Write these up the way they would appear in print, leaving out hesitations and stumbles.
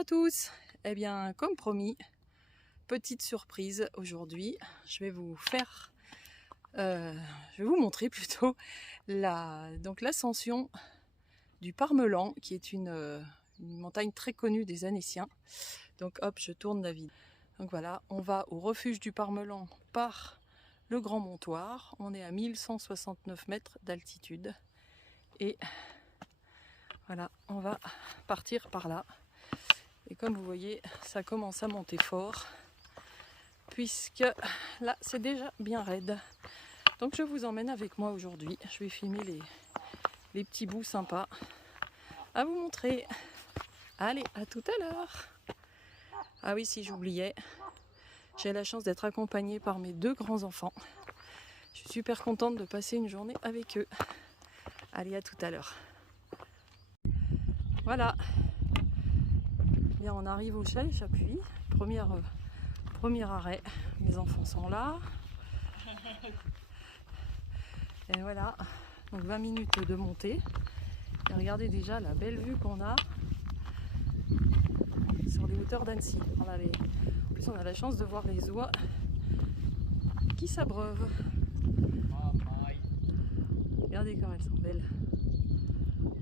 à tous. Eh bien, comme promis, petite surprise aujourd'hui. Je vais vous montrer plutôt l'ascension du Parmelan, qui est une montagne très connue des Annéciens. Donc hop, je tourne la vidéo. Donc voilà, on va au refuge du Parmelan par le Grand Montoire. On est à 1169 mètres d'altitude. Et voilà, on va partir par là. Et comme vous voyez, ça commence à monter fort, puisque là, c'est déjà bien raide. Donc je vous emmène avec moi aujourd'hui. Je vais filmer les petits bouts sympas à vous montrer. Allez, à tout à l'heure. Ah oui, si j'oubliais, j'ai la chance d'être accompagnée par mes deux grands-enfants. Je suis super contente de passer une journée avec eux. Allez, à tout à l'heure. Voilà. Bien, on arrive au chalet Chapuis. Premier arrêt. Les enfants sont là. Et voilà. Donc 20 minutes de montée. Et regardez déjà la belle vue qu'on a sur les hauteurs d'Annecy. En plus, on a la chance de voir les oies qui s'abreuvent. Regardez comme elles sont belles.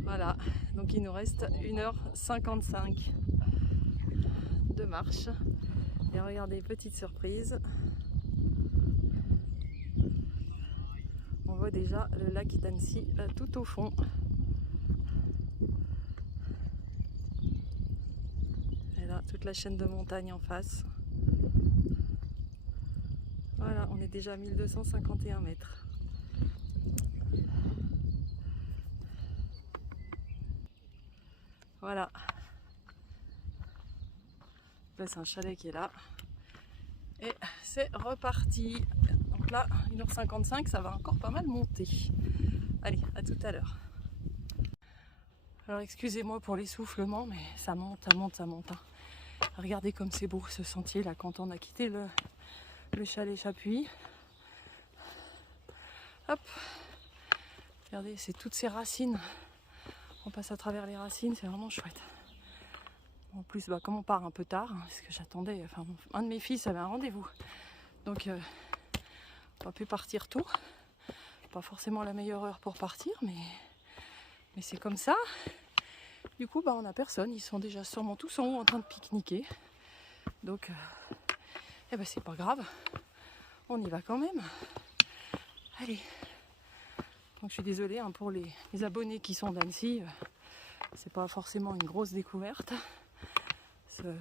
Voilà. Donc il nous reste 1h55 de marche. Et regardez, petite surprise. On voit déjà le lac d'Annecy tout au fond. Et là, toute la chaîne de montagnes en face. Voilà, on est déjà à 1251 mètres. Voilà. Là, c'est un chalet qui est là. Et c'est reparti. Donc là, 1h55, ça va encore pas mal monter. Allez, à tout à l'heure. Alors excusez-moi pour l'essoufflement, mais ça monte, ça monte, ça monte. Hein. Regardez comme c'est beau ce sentier là quand on a quitté le chalet Chapuis. Hop. Regardez, c'est toutes ces racines. On passe à travers les racines, c'est vraiment chouette. En plus, comme on part un peu tard, hein, parce que j'attendais, un de mes fils avait un rendez-vous. Donc, on n'a pas pu partir tôt. Pas forcément la meilleure heure pour partir, mais c'est comme ça. Du coup, on n'a personne. Ils sont déjà sûrement tous en haut en train de pique-niquer. Donc, c'est pas grave. On y va quand même. Allez. Donc, je suis désolée pour les abonnés qui sont d'Annecy. C'est pas forcément une grosse découverte,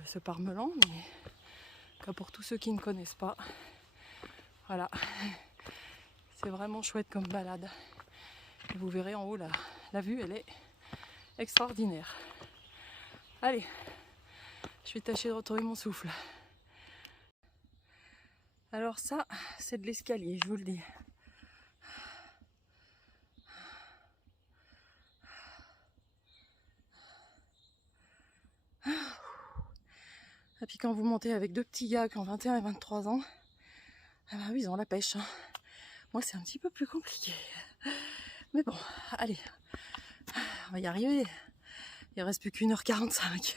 ce Parmelan, mais pour tous ceux qui ne connaissent pas, voilà. C'est vraiment chouette comme balade. Et vous verrez en haut, la vue, elle est extraordinaire. Allez, je vais tâcher de retrouver mon souffle. Alors ça, c'est de l'escalier, je vous le dis. Et puis quand vous montez avec deux petits gars qui ont 21 et 23 ans, oui, ils ont la pêche. Hein. Moi, c'est un petit peu plus compliqué. Mais bon, allez, on va y arriver. Il reste plus qu'1h45.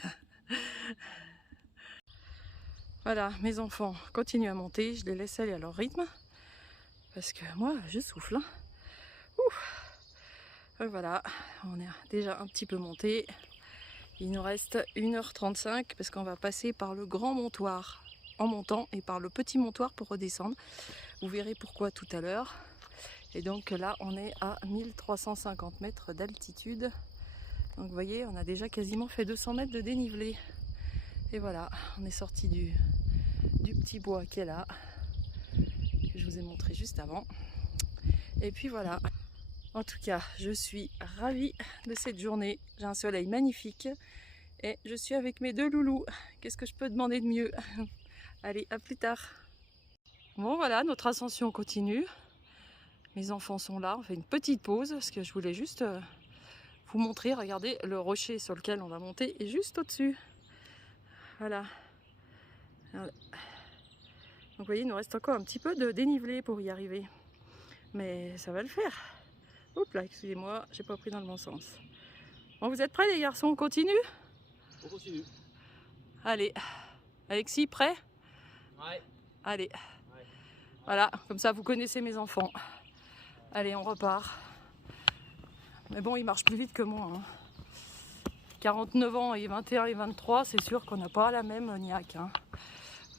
Voilà, mes enfants continuent à monter. Je les laisse aller à leur rythme. Parce que moi, je souffle. Hein. Donc voilà, on est déjà un petit peu monté. Il nous reste 1h35 parce qu'on va passer par le Grand Montoire en montant et par le Petit Montoire pour redescendre. Vous verrez pourquoi tout à l'heure. Et donc là, on est à 1350 mètres d'altitude. Donc vous voyez, on a déjà quasiment fait 200 mètres de dénivelé. Et voilà, on est sorti du petit bois qui est là, que je vous ai montré juste avant. Et puis voilà. En tout cas, je suis ravie de cette journée. J'ai un soleil magnifique et je suis avec mes deux loulous. Qu'est-ce que je peux demander de mieux? Allez, à plus tard. Bon voilà, notre ascension continue. Mes enfants sont là. On fait une petite pause parce que je voulais juste vous montrer. Regardez, le rocher sur lequel on va monter est juste au-dessus. Voilà. Donc vous voyez, il nous reste encore un petit peu de dénivelé pour y arriver. Mais ça va le faire. Oups là, excusez-moi, j'ai pas pris dans le bon sens. Bon, vous êtes prêts les garçons, on continue? On continue. Allez, Alexis, prêt? Ouais. Allez, Ouais. voilà, comme ça vous connaissez mes enfants. Allez, on repart. Mais bon, ils marchent plus vite que moi. Hein. 49 ans et 21 et 23, c'est sûr qu'on n'a pas la même niaque. Hein.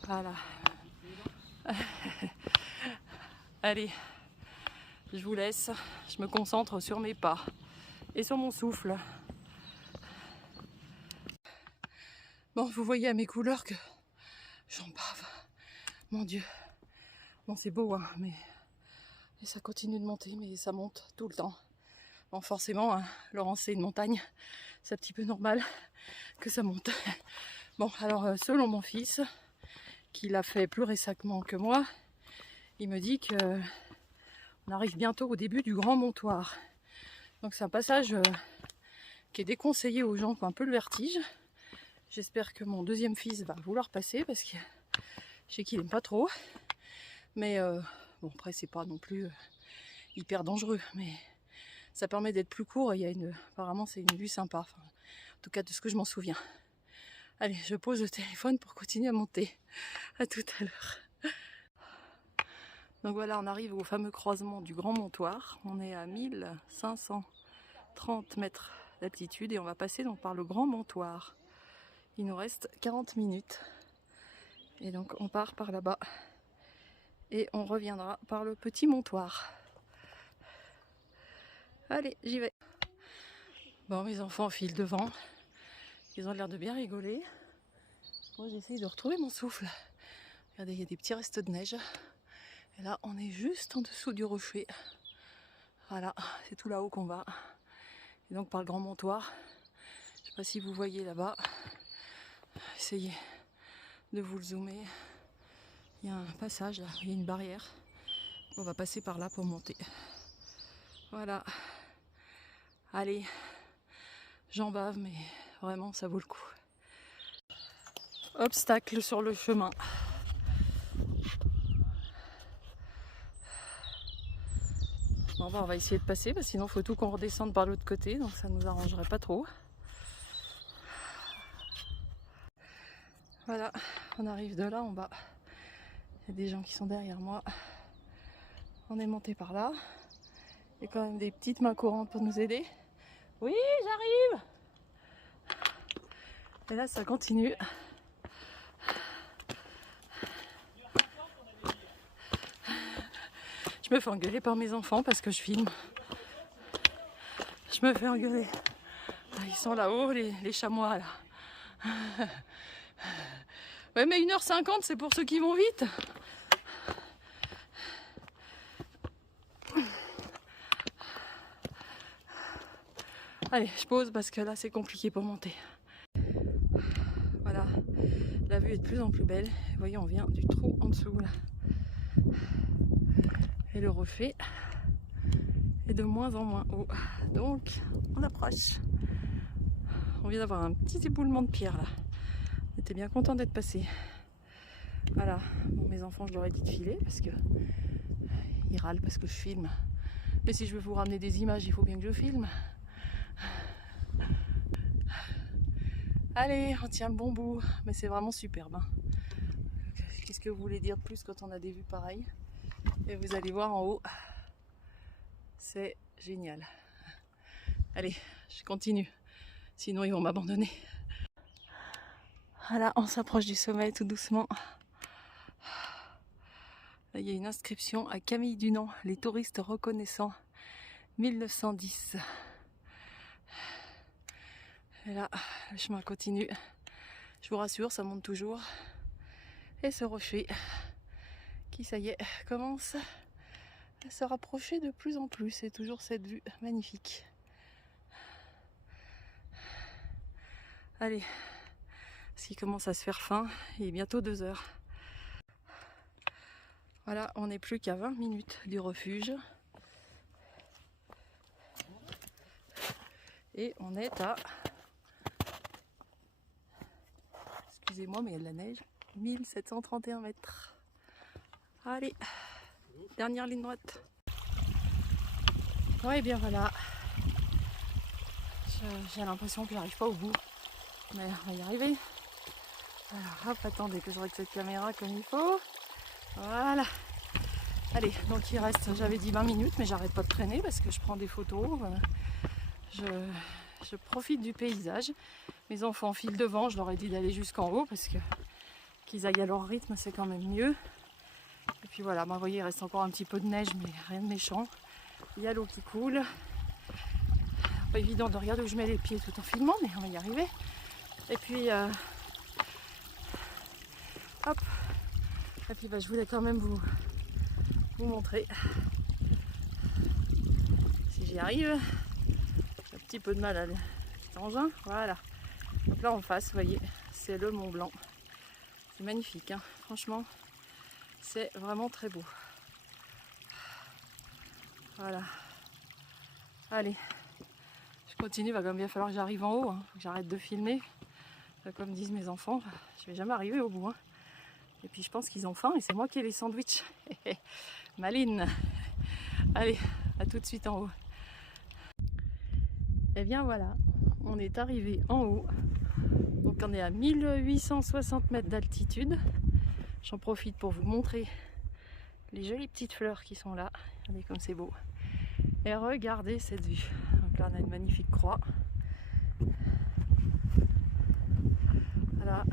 Voilà. Allez, je vous laisse. Je me concentre sur mes pas et sur mon souffle. Bon, vous voyez à mes couleurs que j'en bave. Mon Dieu. Bon, c'est beau, hein, mais et ça continue de monter, mais ça monte tout le temps. Bon, forcément, hein, Laurence, c'est une montagne. C'est un petit peu normal que ça monte. Bon, alors, selon mon fils, qui l'a fait plus récemment que moi, il me dit que on arrive bientôt au début du Grand Montoire. Donc, c'est un passage qui est déconseillé aux gens qui ont un peu le vertige. J'espère que mon deuxième fils va vouloir passer parce que je sais qu'il n'aime pas trop. Mais bon, après, c'est pas non plus hyper dangereux. Mais ça permet d'être plus court. Et apparemment, c'est une vue sympa. Enfin, en tout cas, de ce que je m'en souviens. Allez, je pose le téléphone pour continuer à monter. À tout à l'heure. Donc voilà, on arrive au fameux croisement du Grand Montoire. On est à 1530 mètres d'altitude et on va passer donc par le Grand Montoire. Il nous reste 40 minutes. Et donc on part par là-bas. Et on reviendra par le Petit Montoire. Allez, j'y vais. Bon, mes enfants filent devant. Ils ont l'air de bien rigoler. Moi, j'essaye de retrouver mon souffle. Regardez, il y a des petits restes de neige. Et là, on est juste en dessous du rocher. Voilà, c'est tout là-haut qu'on va. Et donc par le Grand Montoire. Je ne sais pas si vous voyez là-bas. Essayez de vous le zoomer. Il y a un passage là, il y a une barrière. On va passer par là pour monter. Voilà. Allez, j'en bave, mais vraiment ça vaut le coup. Obstacle sur le chemin. Bon, bah, on va essayer de passer, parce que sinon il faut tout qu'on redescende par l'autre côté, donc ça nous arrangerait pas trop. Voilà, on arrive de là en bas. Il y a des gens qui sont derrière moi. On est monté par là. Il y a quand même des petites mains courantes pour nous aider. Oui, j'arrive! Et là, ça continue. Je me fais engueuler par mes enfants parce que je filme. Je me fais engueuler. Ils sont là-haut, les chamois, là. Ouais, mais 1h50, c'est pour ceux qui vont vite. Allez, je pose parce que là, c'est compliqué pour monter. Voilà, la vue est de plus en plus belle. Vous voyez, on vient du trou en dessous, là. Et le rocher est de moins en moins haut. Donc, on approche. On vient d'avoir un petit éboulement de pierre, là. On était bien content d'être passé. Voilà, bon, mes enfants, je leur ai dit de filer parce que ils râlent parce que je filme. Mais si je veux vous ramener des images, il faut bien que je filme. Allez, on tient le bon bout. Mais c'est vraiment superbe. Hein. Qu'est-ce que vous voulez dire de plus quand on a des vues pareilles? Et vous allez voir en haut, c'est génial. Allez, je continue. Sinon, ils vont m'abandonner. Voilà, on s'approche du sommet tout doucement. Là, il y a une inscription à Camille Dunant, les touristes reconnaissants, 1910. Et là, le chemin continue. Je vous rassure, ça monte toujours. Et ce rocher, qui ça y est, commence à se rapprocher de plus en plus. C'est toujours cette vue magnifique. Allez, parce qu'il commence à se faire faim, il est bientôt 2h. Voilà, on n'est plus qu'à 20 minutes du refuge. Et on est à... Excusez-moi, mais il y a de la neige. 1731 mètres. Allez, dernière ligne droite. Ouais, et bien voilà. J'ai l'impression que j'arrive pas au bout. Mais on va y arriver. Alors hop, attendez que je règle cette caméra comme il faut. Voilà. Allez, donc il reste, j'avais dit 20 minutes, mais j'arrête pas de traîner parce que je prends des photos. Je profite du paysage. Mes enfants filent devant, je leur ai dit d'aller jusqu'en haut parce que qu'ils aillent à leur rythme, c'est quand même mieux. Et puis voilà, vous voyez, il reste encore un petit peu de neige, mais rien de méchant. Il y a l'eau qui coule. Pas évident de regarder où je mets les pieds tout en filmant, mais on va y arriver. Et puis, hop. Et puis, je voulais quand même vous montrer. Si j'y arrive, j'ai un petit peu de mal à petit engin. Voilà. Donc là, en face, vous voyez, c'est le Mont Blanc. C'est magnifique, hein. Franchement, c'est vraiment très beau. Voilà. Allez. Je continue, il va quand même bien falloir que j'arrive en haut, hein, que j'arrête de filmer. Comme disent mes enfants, je vais jamais arriver au bout. Hein. Et puis je pense qu'ils ont faim et c'est moi qui ai les sandwichs. Maline. Allez, à tout de suite en haut. Et bien voilà, on est arrivé en haut. Donc on est à 1860 mètres d'altitude. J'en profite pour vous montrer les jolies petites fleurs qui sont là. Regardez comme c'est beau. Et regardez cette vue. Donc là on a une magnifique croix. Voilà.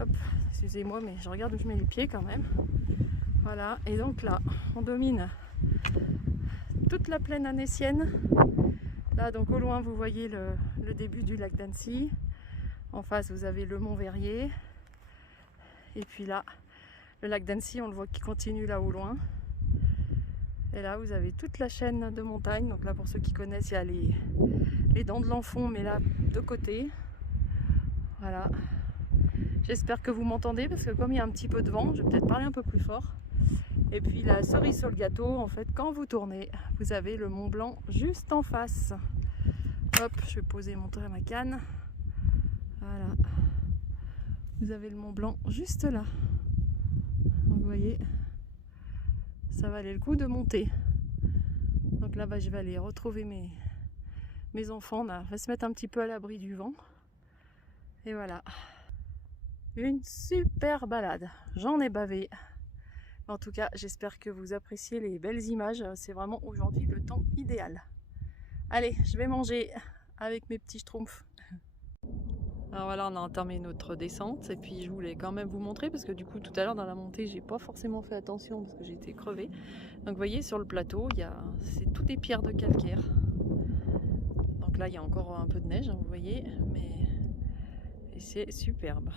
Hop, excusez-moi mais je regarde où je mets les pieds quand même. Voilà, et donc là on domine toute la plaine annécienne. Là donc au loin vous voyez le début du lac d'Annecy. En face vous avez le Mont Verrier. Et puis là, le lac d'Annecy, on le voit qui continue là au loin. Et là, vous avez toute la chaîne de montagnes. Donc là, pour ceux qui connaissent, il y a les Dents de l'Enfant, mais là, de côté. Voilà. J'espère que vous m'entendez, parce que comme il y a un petit peu de vent, je vais peut-être parler un peu plus fort. Et puis la cerise sur le gâteau, en fait, quand vous tournez, vous avez le Mont Blanc juste en face. Hop, je vais poser ma canne. Voilà. Vous avez le Mont Blanc juste là. Donc vous voyez, ça valait le coup de monter. Donc là-bas, je vais aller retrouver mes enfants. On va se mettre un petit peu à l'abri du vent. Et voilà. Une super balade. J'en ai bavé. En tout cas, j'espère que vous appréciez les belles images. C'est vraiment aujourd'hui le temps idéal. Allez, je vais manger avec mes petits schtroumpfs. Alors voilà, on a entamé notre descente et puis je voulais quand même vous montrer parce que du coup tout à l'heure dans la montée j'ai pas forcément fait attention parce que j'étais crevée. Donc vous voyez sur le plateau, c'est tout des pierres de calcaire. Donc là il y a encore un peu de neige, hein, vous voyez, mais c'est superbe.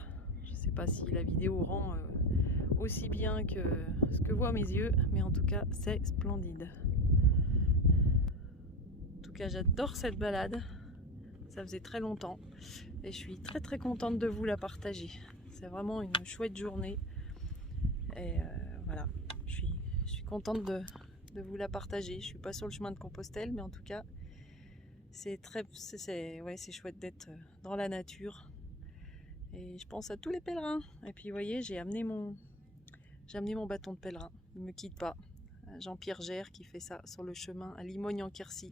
Je sais pas si la vidéo rend aussi bien que ce que voient mes yeux, mais en tout cas c'est splendide. En tout cas j'adore cette balade, ça faisait très longtemps. Et je suis très très contente de vous la partager. C'est vraiment une chouette journée. Et voilà, je suis contente de vous la partager. Je suis pas sur le chemin de Compostelle, mais en tout cas, c'est chouette d'être dans la nature. Et je pense à tous les pèlerins. Et puis vous voyez, j'ai amené mon bâton de pèlerin. Il ne me quitte pas. Jean-Pierre Gère qui fait ça sur le chemin à Limogne-en-Quercy.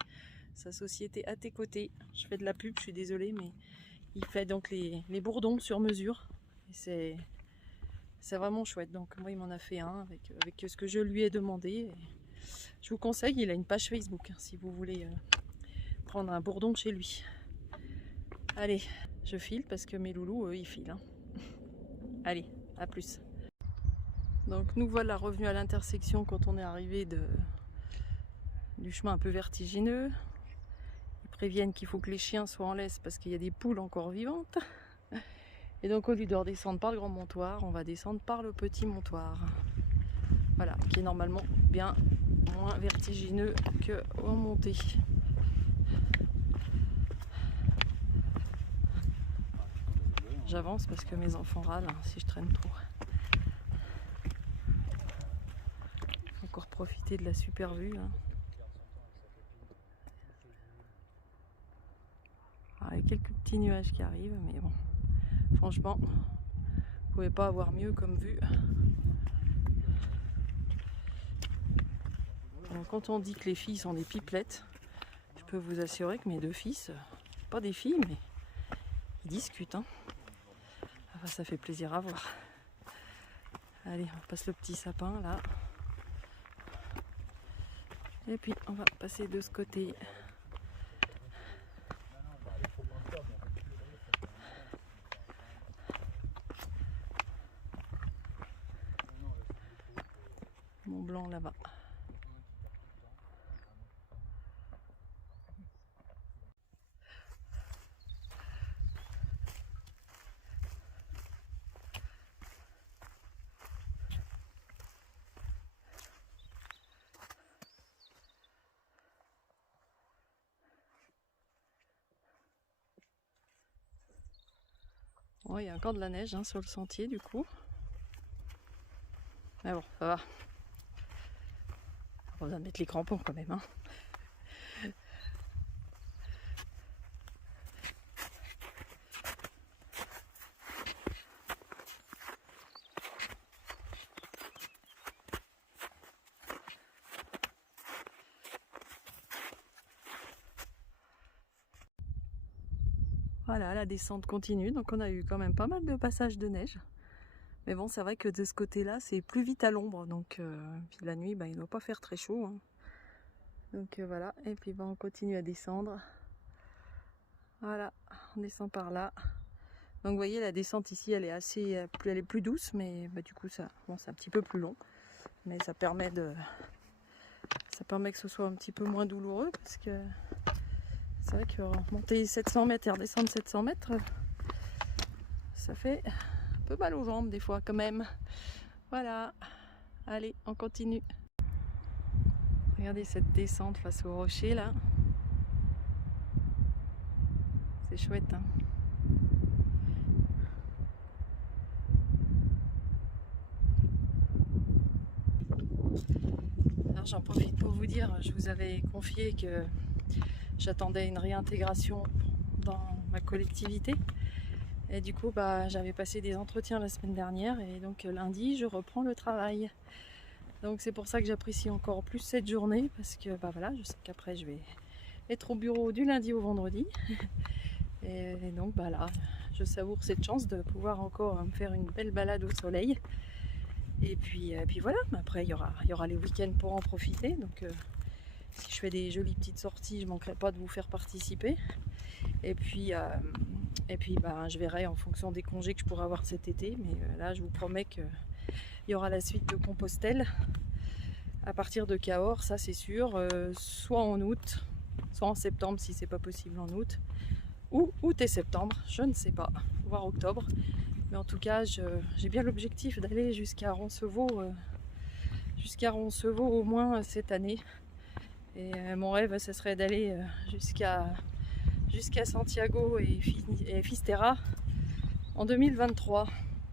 Sa société à tes côtés. Je fais de la pub, je suis désolée, mais il fait donc les bourdons sur mesure. Et c'est vraiment chouette. Donc moi il m'en a fait un avec ce que je lui ai demandé. Et je vous conseille, il a une page Facebook hein, si vous voulez prendre un bourdon chez lui. Allez, je file parce que mes loulous eux, ils filent. Hein. Allez, à plus. Donc nous voilà revenus à l'intersection quand on est arrivé du chemin un peu vertigineux. Ils préviennent qu'il faut que les chiens soient en laisse parce qu'il y a des poules encore vivantes. Et donc au lieu de redescendre par le grand montoir, on va descendre par le petit montoir. Voilà, qui est normalement bien moins vertigineux qu'en montée. J'avance parce que mes enfants râlent hein, si je traîne trop. Faut encore profiter de la super vue. Hein. Alors, il y a quelques petits nuages qui arrivent, mais bon, franchement, vous ne pouvez pas avoir mieux comme vue. Donc, quand on dit que les filles sont des pipelettes, je peux vous assurer que mes deux fils, pas des filles, mais ils discutent. Hein. Enfin, ça fait plaisir à voir. Allez, on passe le petit sapin là. Et puis on va passer de ce côté. Mont Blanc là-bas. Bon, il y a encore de la neige hein, sur le sentier du coup. Mais bon, ça va. On va mettre les crampons quand même. Hein. Voilà, la descente continue. Donc on a eu quand même pas mal de passages de neige. Mais bon, c'est vrai que de ce côté-là, c'est plus vite à l'ombre. Donc puis la nuit, il ne doit pas faire très chaud. Hein. Donc voilà, et puis on continue à descendre. Voilà, on descend par là. Donc vous voyez, la descente ici, elle est plus douce, mais du coup, c'est un petit peu plus long. Mais ça permet que ce soit un petit peu moins douloureux, parce que c'est vrai que monter 700 mètres et redescendre 700 mètres, ça fait un peu mal aux jambes des fois quand même. Voilà, allez, on continue. Regardez cette descente face au rocher là. C'est chouette hein. Alors j'en profite pour vous dire, je vous avais confié que j'attendais une réintégration dans ma collectivité. Et du coup j'avais passé des entretiens la semaine dernière et donc lundi je reprends le travail. Donc c'est pour ça que j'apprécie encore plus cette journée parce que voilà, je sais qu'après je vais être au bureau du lundi au vendredi. Et donc là, je savoure cette chance de pouvoir encore me faire une belle balade au soleil. Et puis voilà, après il y aura les week-ends pour en profiter. Donc si je fais des jolies petites sorties, je ne manquerai pas de vous faire participer. Et puis je verrai en fonction des congés que je pourrai avoir cet été. Mais là, je vous promets qu'il y aura la suite de Compostelle à partir de Cahors, ça c'est sûr. Soit en août, soit en septembre si c'est pas possible en août. Ou août et septembre, je ne sais pas, voire octobre. Mais en tout cas, j'ai bien l'objectif d'aller jusqu'à Roncevaux au moins cette année. Et mon rêve, ce serait d'aller jusqu'à Santiago et Fisterra en 2023,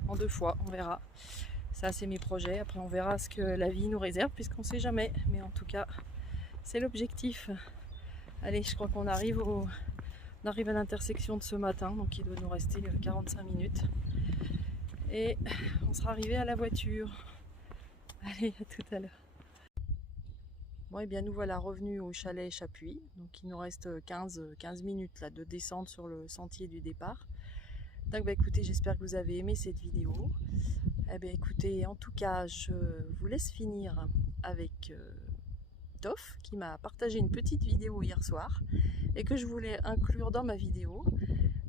en 2 fois, on verra. Ça, c'est mes projets. Après, on verra ce que la vie nous réserve, puisqu'on ne sait jamais. Mais en tout cas, c'est l'objectif. Allez, je crois qu'on arrive à l'intersection de ce matin, donc il doit nous rester 45 minutes. Et on sera arrivé à la voiture. Allez, à tout à l'heure. Bon, et bien nous voilà revenus au chalet Chapuis. Donc il nous reste 15 minutes là, de descente sur le sentier du départ. Donc écoutez, j'espère que vous avez aimé cette vidéo. Eh bien écoutez, en tout cas, je vous laisse finir avec Toff qui m'a partagé une petite vidéo hier soir et que je voulais inclure dans ma vidéo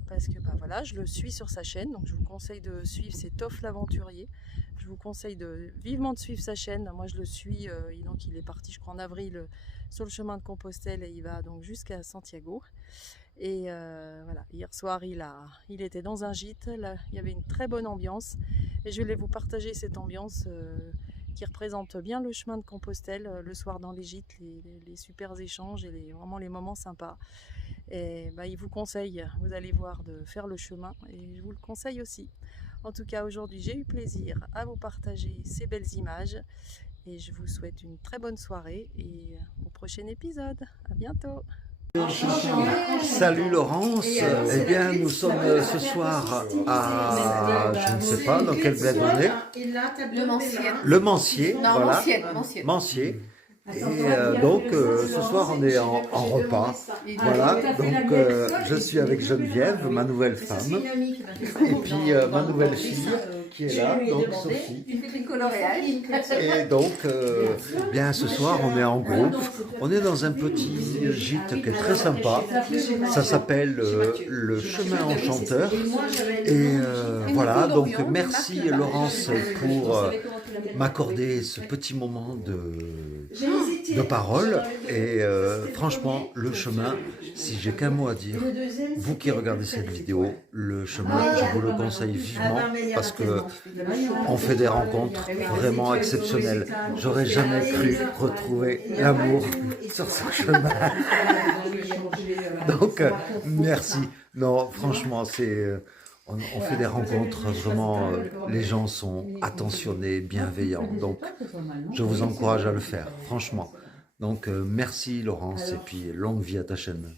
parce que voilà, je le suis sur sa chaîne, donc je vous conseille de suivre, c'est Toff l'aventurier. Je vous conseille vivement de suivre sa chaîne. Moi je le suis, donc il est parti je crois en avril sur le chemin de Compostelle et il va donc jusqu'à Santiago. Et voilà, hier soir il était dans un gîte, là, il y avait une très bonne ambiance et je voulais vous partager cette ambiance qui représente bien le chemin de Compostelle le soir dans les gîtes, les super échanges et vraiment les moments sympas. Et il vous conseille, vous allez voir, de faire le chemin et je vous le conseille aussi. En tout cas aujourd'hui j'ai eu plaisir à vous partager ces belles images et je vous souhaite une très bonne soirée et au prochain épisode. À bientôt. Salut Laurence, eh bien nous sommes ce soir à, je ne sais pas dans quel bled on est. Le Mancier. Le Mancier, Non, voilà. Mancienne. Mancier. Et donc ce soir on est en repas, voilà, donc je suis avec Geneviève, ma nouvelle femme, et puis ma nouvelle fille qui est là, donc Sophie. Et donc bien ce soir on est en groupe, on est dans un petit gîte qui est très sympa, ça s'appelle le Chemin Enchanteur. Et voilà, donc merci Laurence pour m'accorder ce petit moment de parole. Et franchement, le chemin, si j'ai qu'un mot à dire, vous qui regardez cette vidéo, le chemin, je vous le conseille vivement parce que on fait des rencontres vraiment exceptionnelles. J'aurais jamais cru retrouver l'amour sur ce chemin. Donc, merci. Non, franchement, on fait des rencontres vraiment, les gens sont attentionnés, bienveillants. Donc, je vous encourage à le faire, franchement. Donc, merci Laurence, et puis longue vie à ta chaîne.